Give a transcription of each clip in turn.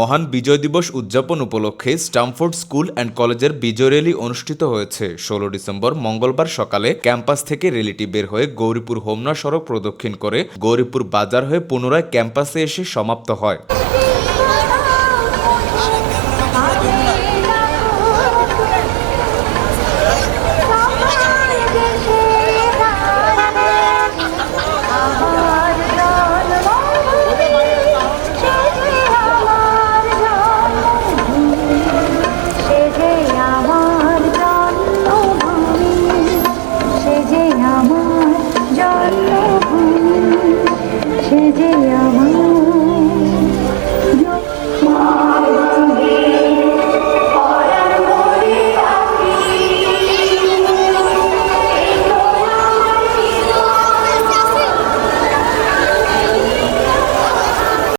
মহান বিজয় দিবস উদযাপন উপলক্ষে স্টামফোর্ড স্কুল অ্যান্ড কলেজের বিজয় র্যালি অনুষ্ঠিত হয়েছে। 16 ডিসেম্বর মঙ্গলবার সকালে ক্যাম্পাস থেকে র্যালিটি বের হয়ে গৌরীপুর হোমনা সড়ক প্রদক্ষিণ করে গৌরীপুর বাজার হয়ে পুনরায় ক্যাম্পাসে এসে সমাপ্ত হয়।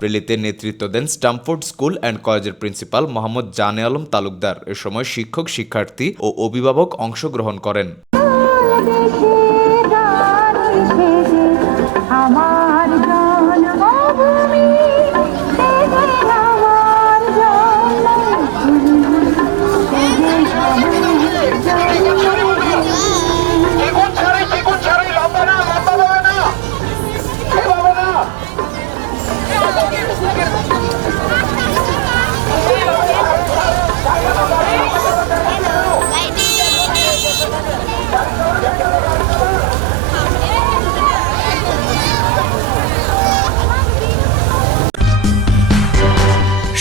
র্যালিতে নেতৃত্ব দেন স্টামফোর্ড স্কুল অ্যান্ড কলেজের প্রিন্সিপাল মোহাম্মদ জানে আলম তালুকদার। এ সময় শিক্ষক, শিক্ষার্থী ও অভিভাবক অংশগ্রহণ করেন।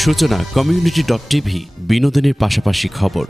সূচনা community.tv বিনোদনের পাশাপাশি খবর।